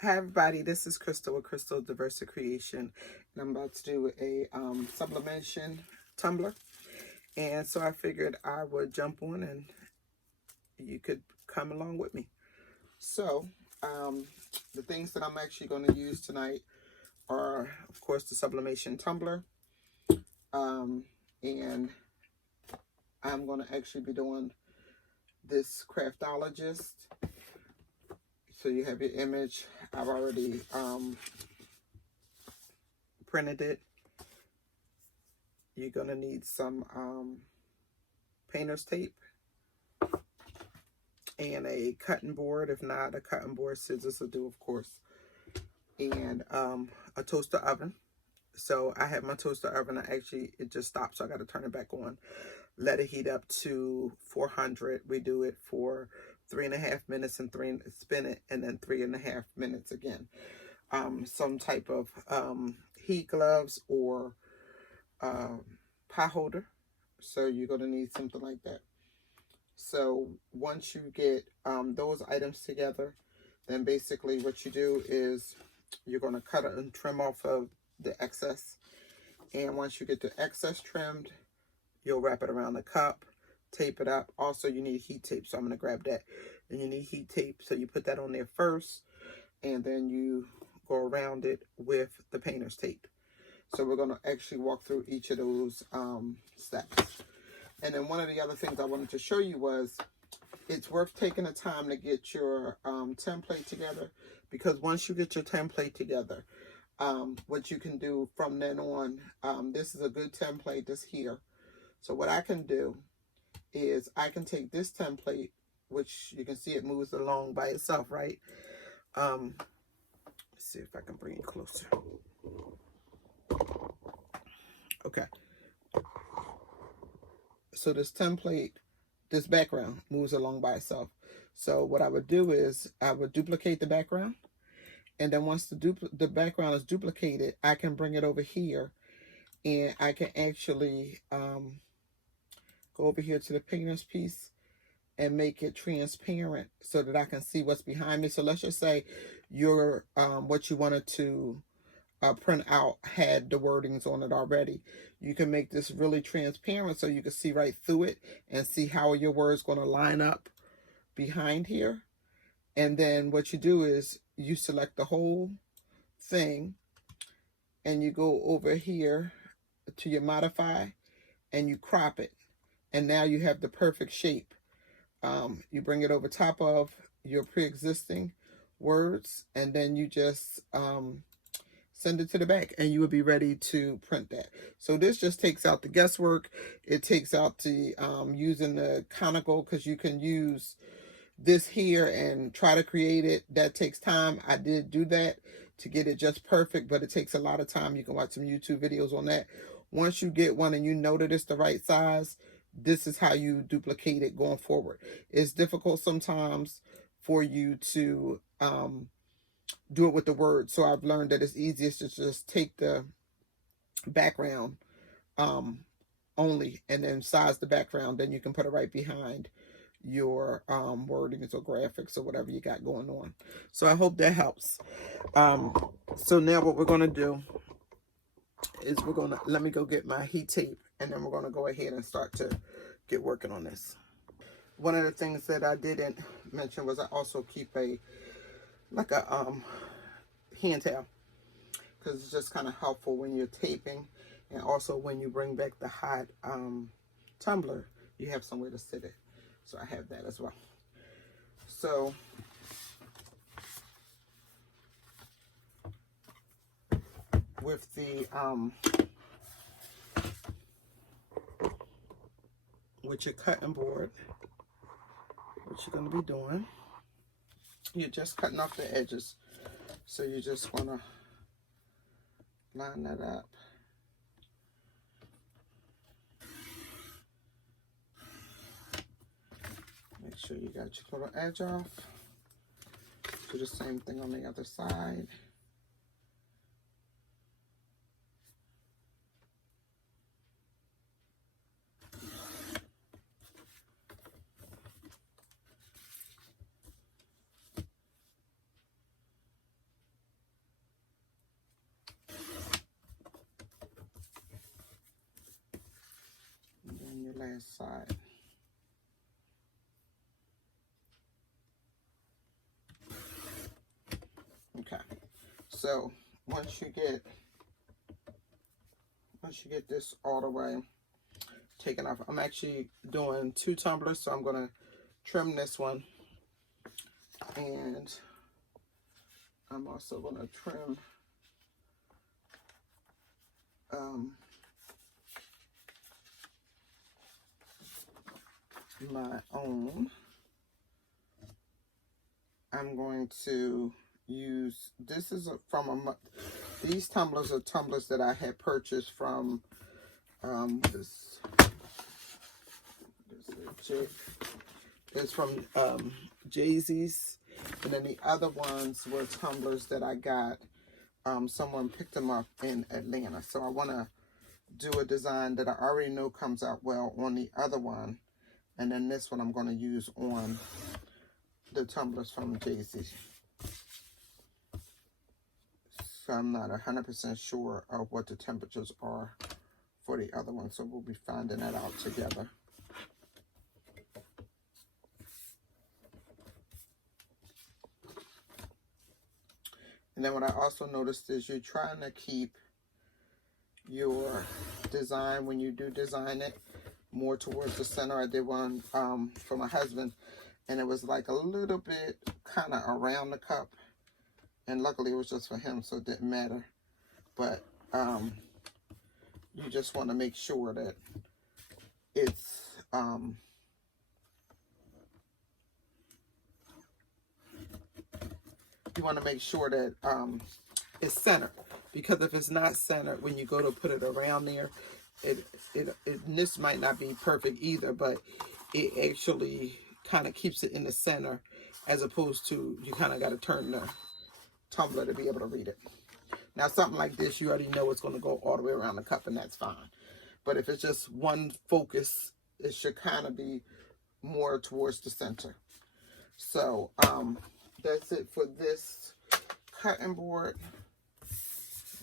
Hi everybody, this is Crystal with Crystal Diversity Creation, and I'm about to do a sublimation tumbler. And so I figured I would jump on and you could come along with me. So the things that I'm actually going to use tonight are, of course, the sublimation tumbler, and I'm going to actually be doing this craftologist. So you have your image. I've already printed it. You're going to need some painter's tape and a cutting board. If not, a cutting board, scissors will do, of course, and a toaster oven. So I have my toaster oven. It just stopped, so I got to turn it back on. Let it heat up to 400. We do it for 3.5 minutes and spin it, and then 3.5 minutes again. Some type of heat gloves or pie holder. So you're going to need something like that. So once you get those items together, then basically what you do is you're going to cut and trim off of the excess. And once you get the excess trimmed, you'll wrap it around the cup, tape it up. Also, you need heat tape, so I'm going to grab that. And you need heat tape, so you put that on there first, and then you go around it with the painter's tape. So we're going to actually walk through each of those steps. And then one of the other things I wanted to show you was it's worth taking the time to get your template together, because once you get your template together, what you can do from then on, this is a good template that's here. So what I can do is I can take this template, which you can see it moves along by itself, right? Let's see if I can bring it closer. Okay. So this template, this background moves along by itself. So what I would do is I would duplicate the background. And then once the background is duplicated, I can bring it over here. And I can actually go over here to the painter's piece and make it transparent so that I can see what's behind me. So let's just say your what you wanted to print out had the wordings on it already. You can make this really transparent so you can see right through it and see how your word's going to line up behind here. And then what you do is you select the whole thing and you go over here to your modify and you crop it. And now you have the perfect shape. You bring it over top of your pre-existing words, and then you just send it to the back, and you will be ready to print that. So this just takes out the guesswork. It takes out the using the conical, because you can use this here and try to create it. That takes time. I did do that to get it just perfect, but it takes a lot of time. You can watch some YouTube videos on that. Once you get one and you know that it's the right size, this is how you duplicate it going forward. It's difficult sometimes for you to do it with the words. So I've learned that it's easiest to just take the background only and then size the background. Then you can put it right behind your wordings or graphics or whatever you got going on. So I hope that helps. So now what we're going to do is let me go get my heat tape, and then we're going to go ahead and start to get working on this. One of the things that I didn't mention was I also keep a hand towel, because it's just kind of helpful when you're taping, and also when you bring back the hot tumbler, you have somewhere to sit it. So I have that as well. So with the with your cutting board, what you're going to be doing, you're just cutting off the edges. So you just want to line that up. Make sure you got your little edge off. Do the same thing on the other side. last side. Okay, so once you get this all the way taken off, I'm actually doing 2 tumblers, so I'm going to trim this one, and I'm also going to trim my own. I'm going to use, this is these tumblers are tumblers that I had purchased from it's from Jay-Z's, and then the other ones were tumblers that I got, someone picked them up in Atlanta. So I want to do a design that I already know comes out well on the other one, and then this one I'm going to use on the tumblers from Jay-Z's. So I'm not 100% sure of what the temperatures are for the other one, so we'll be finding that out together. And then what I also noticed is you're trying to keep your design, when you do design it, more towards the center. I did one for my husband, and it was like a little bit kind of around the cup, and luckily it was just for him, so it didn't matter. But you just want to make sure that it's you want to make sure that it's centered, because if it's not centered, when you go to put it around there, this might not be perfect either, but it actually kind of keeps it in the center, as opposed to you kind of got to turn the tumbler to be able to read it. Now something like this, you already know it's going to go all the way around the cup, and that's fine. But if it's just one focus, it should kind of be more towards the center. So that's it for this cutting board.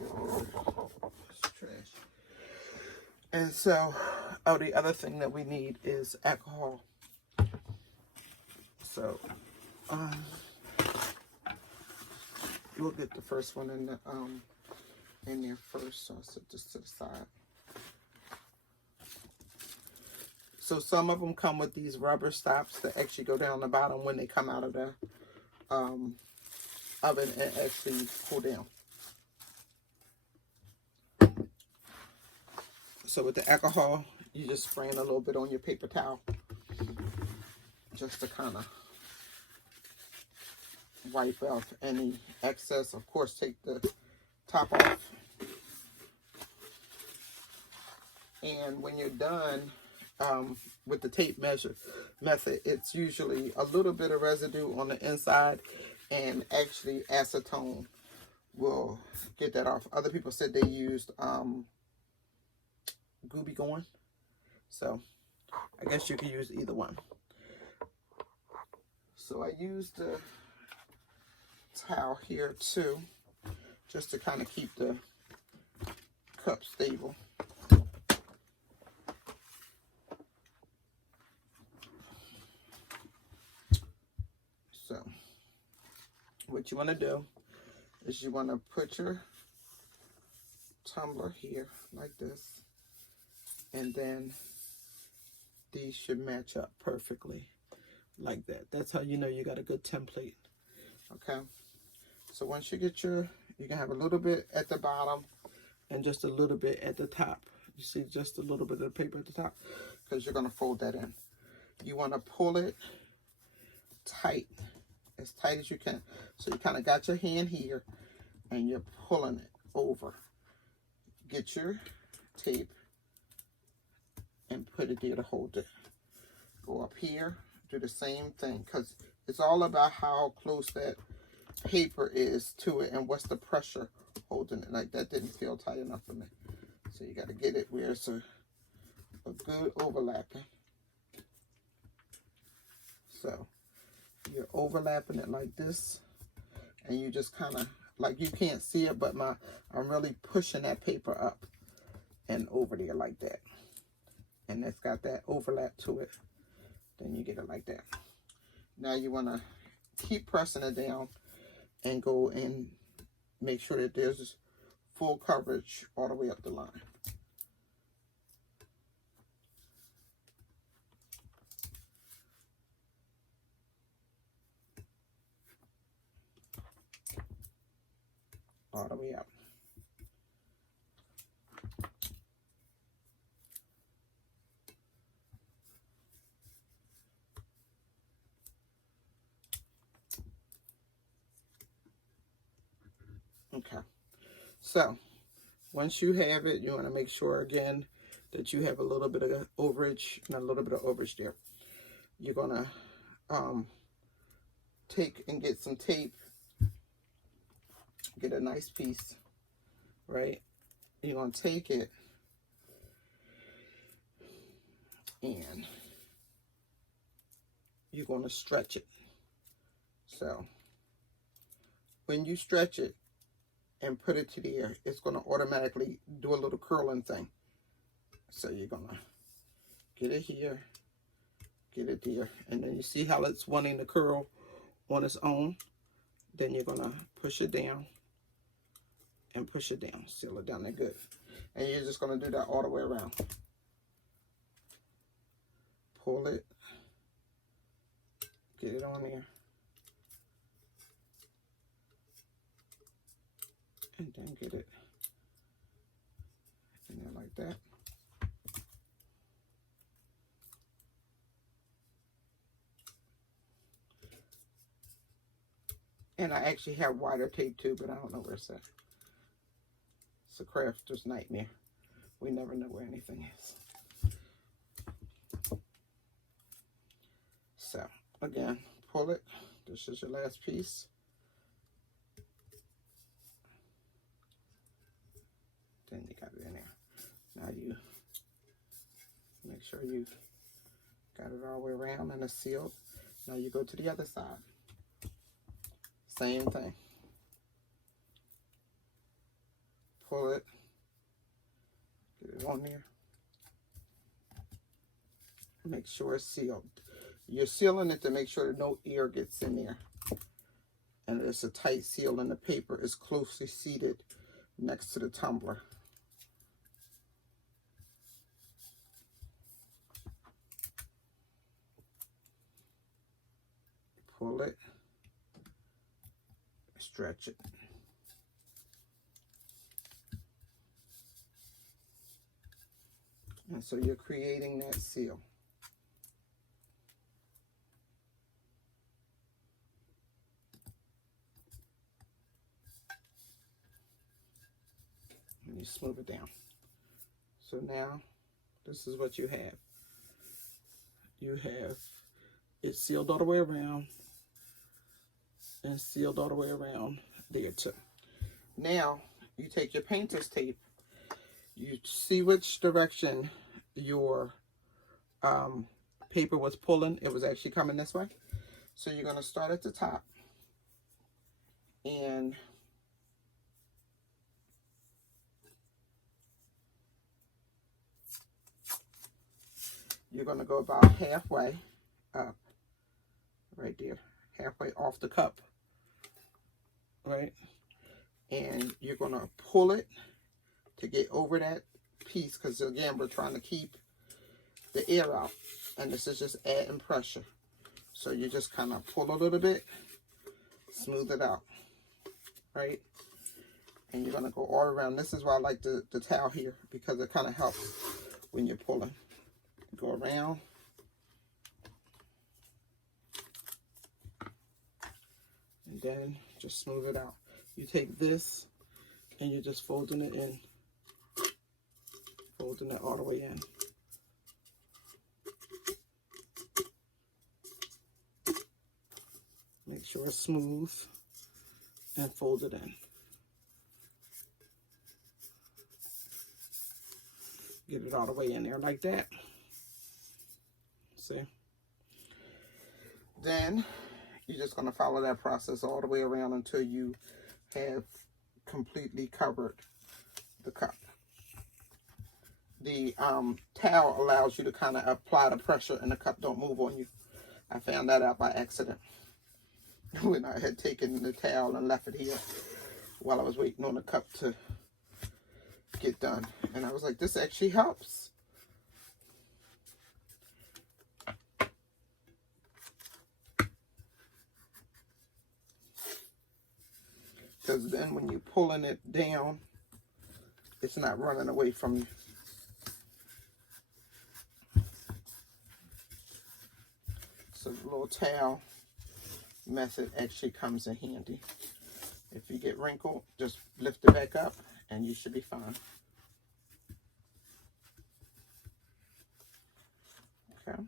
It's trash. And so, the other thing that we need is alcohol. So we'll get the first one in there first. So I'll set this to the side. So some of them come with these rubber stops that actually go down the bottom when they come out of the oven and actually pull down. So with the alcohol, you just spraying a little bit on your paper towel, just to kind of wipe off any excess. Of course, take the top off. And when you're done with the tape measure method, it's usually a little bit of residue on the inside, and actually acetone will get that off. Other people said they used Gooby Gone, so I guess you could use either one. So I used the towel here too, just to kind of keep the cup stable. So what you want to do is you want to put your tumbler here like this, and then these should match up perfectly like that. That's how you know you got a good template. Okay, so once you get you can have a little bit at the bottom and just a little bit at the top. You see just a little bit of the paper at the top, because you're going to fold that in. You want to pull it tight, as tight as you can. So you kind of got your hand here and you're pulling it over. Get your tape and put it there to hold it. Go up here, do the same thing, because it's all about how close that paper is to it and what's the pressure holding it. Like that didn't feel tight enough for me. So you got to get it where it's a good overlapping. So you're overlapping it like this, and you just kind of, like, you can't see it, but I'm really pushing that paper up and over there like that. and it's got that overlap to it. Then you get it like that. Now you want to keep pressing it down and go and make sure that there's full coverage all the way up the line. All the way up. Okay, so once you have it, you want to make sure again that you have a little bit of overage and a little bit of overage there. You're gonna take and get some tape, get a nice piece, right? You're gonna take it and you're gonna stretch it. So when you stretch it and put it to the air, it's going to automatically do a little curling thing. So you're going to get it here, get it there, and then you see how it's wanting to curl on its own. Then you're going to push it down and push it down, seal it down there good. And you're just going to do that all the way around. Pull it, get it on there. And then get it in there like that. And I actually have wider tape too, but I don't know where it's at. It's a crafter's nightmare. We never know where anything is. So again, pull it. This is your last piece. Then you got it in there. Now you make sure you got it all the way around and it's sealed. Now you go to the other side. Same thing. Pull it. Get it on there. Make sure it's sealed. You're sealing it to make sure that no air gets in there. And it's a tight seal and the paper is closely seated next to the tumbler. Pull it, stretch it. And so you're creating that seal. And you smooth it down. So now, this is what you have. You have it sealed all the way around and sealed all the way around there too. Now, you take your painter's tape, you see which direction your paper was pulling. It was actually coming this way. So you're going to start at the top and you're going to go about halfway up, right there, halfway off the cup, right? And you're going to pull it to get over that piece, because again, we're trying to keep the air out, and this is just adding pressure. So you just kind of pull a little bit, smooth it out, right? And you're going to go all around. This is why I like the towel here, because it kind of helps when you're pulling. Go around. And then just smooth it out. You take this and you're just folding it in. Folding it all the way in. Make sure it's smooth and fold it in. Get it all the way in there like that. See? Then you're just going to follow that process all the way around until you have completely covered the cup. the towel allows you to kind of apply the pressure and the cup don't move on you. I found that out by accident when I had taken the towel and left it here while I was waiting on the cup to get done. And I was like, this actually helps. Because then when you're pulling it down, it's not running away from you. So the little towel method actually comes in handy. If you get wrinkled, just lift it back up and you should be fine. Okay.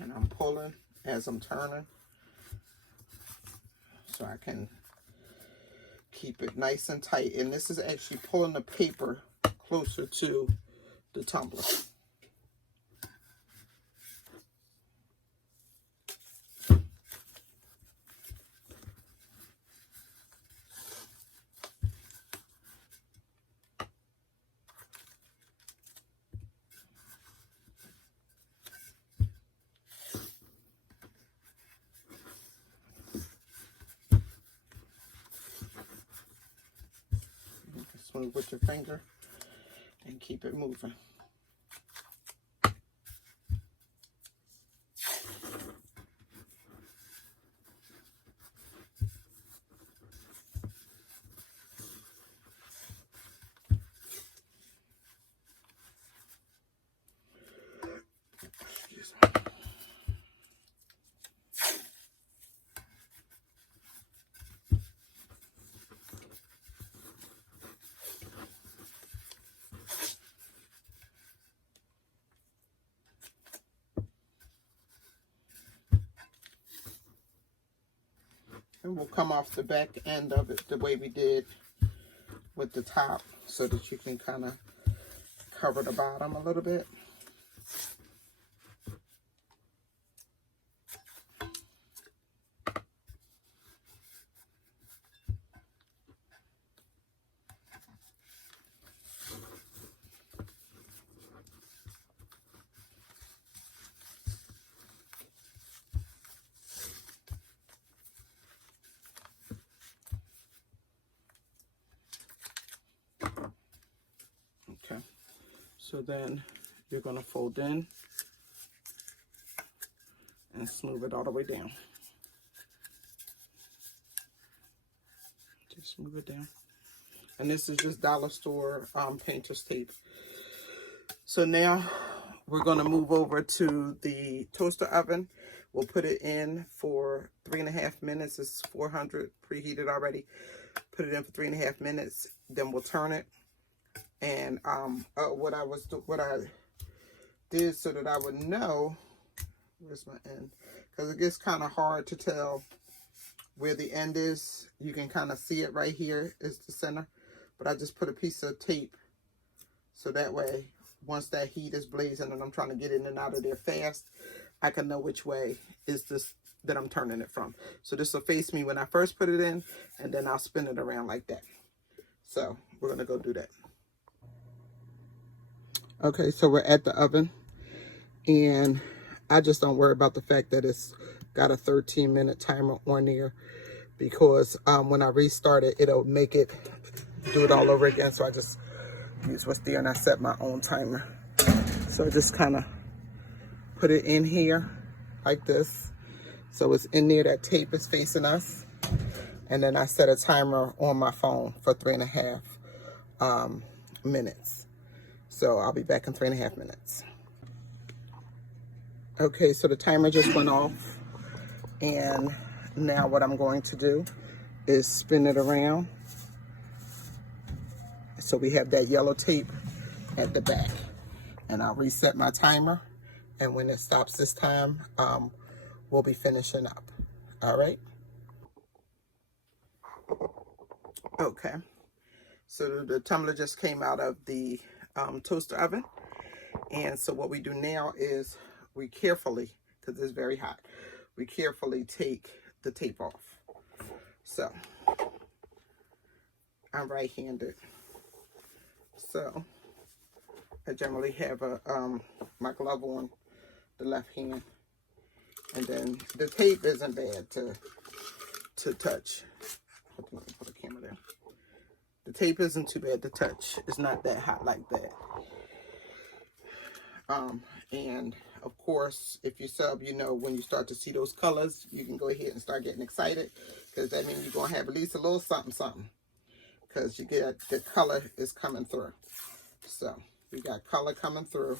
And I'm pulling as I'm turning so I can keep it nice and tight. And this is actually pulling the paper closer to the tumbler. Smooth with your finger and keep it moving. Excuse me. And we'll come off the back end of it the way we did with the top so that you can kind of cover the bottom a little bit. Okay, so then you're going to fold in and smooth it all the way down. Just smooth it down. And this is just dollar store painter's tape. So now we're going to move over to the toaster oven. We'll put it in for 3.5 minutes. It's 400 preheated already. Put it in for 3.5 minutes. Then we'll turn it. And what I did so that I would know, where's my end? Because it gets kind of hard to tell where the end is. You can kind of see it right here is the center. But I just put a piece of tape so that way, once that heat is blazing and I'm trying to get in and out of there fast, I can know which way is this that I'm turning it from. So this will face me when I first put it in, and then I'll spin it around like that. So we're going to go do that. Okay, so we're at the oven, and I just don't worry about the fact that it's got a 13-minute timer on there, because when I restart it, it'll make it do it all over again. So I just use what's there and I set my own timer. So I just kind of put it in here like this. So it's in there, that tape is facing us. And then I set a timer on my phone for 3.5 minutes. So I'll be back in 3.5 minutes. Okay, so the timer just went off. And now what I'm going to do is spin it around. So we have that yellow tape at the back. And I'll reset my timer. And when it stops this time, we'll be finishing up. All right? Okay. So the tumbler just came out of the toaster oven. And so what we do now is we carefully, because it's very hot, we carefully take the tape off. So I'm right-handed, so I generally have my glove on the left hand, and then the tape isn't bad to touch. Let me put the camera there. The tape isn't too bad to touch. It's not that hot like that. And of course, if you sub, you know, when you start to see those colors, you can go ahead and start getting excited, because that means you're going to have at least a little something, something, because you get the color is coming through. So we got color coming through,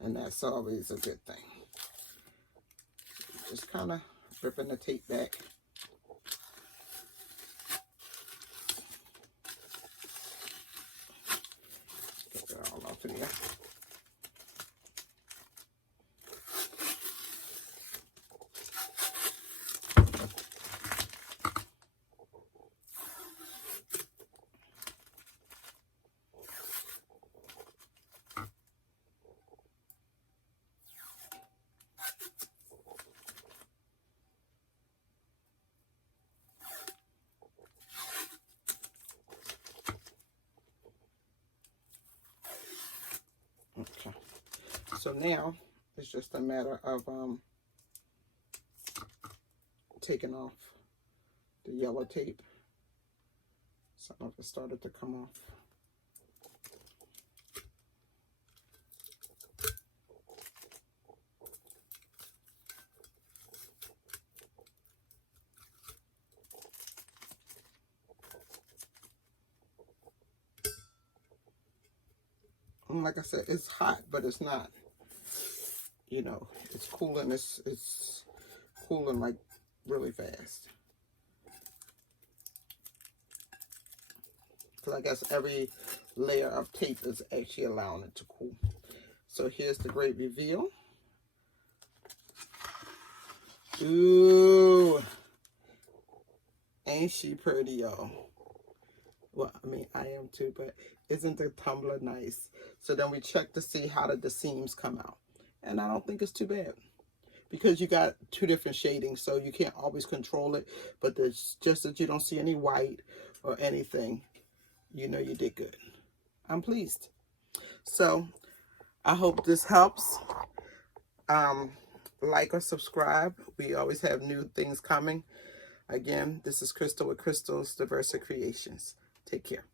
and that's always a good thing. Just kind of ripping the tape back. Get that all off of there. Okay, so now it's just a matter of taking off the yellow tape. Some of it started to come off. And like I said, it's hot, but it's not, you know, it's cooling. It's cooling like really fast. Because I guess every layer of tape is actually allowing it to cool. So here's the great reveal. Ooh, ain't she pretty, y'all? Well, I mean, I am too, but isn't the tumbler nice? So then we check to see how did the seams come out. And I don't think it's too bad, because you got two different shadings, so you can't always control it. But there's just that you don't see any white or anything, you know you did good. I'm pleased. So I hope this helps. Like or subscribe. We always have new things coming. Again, this is Crystal with Crystal's Diversa Creations. Take care.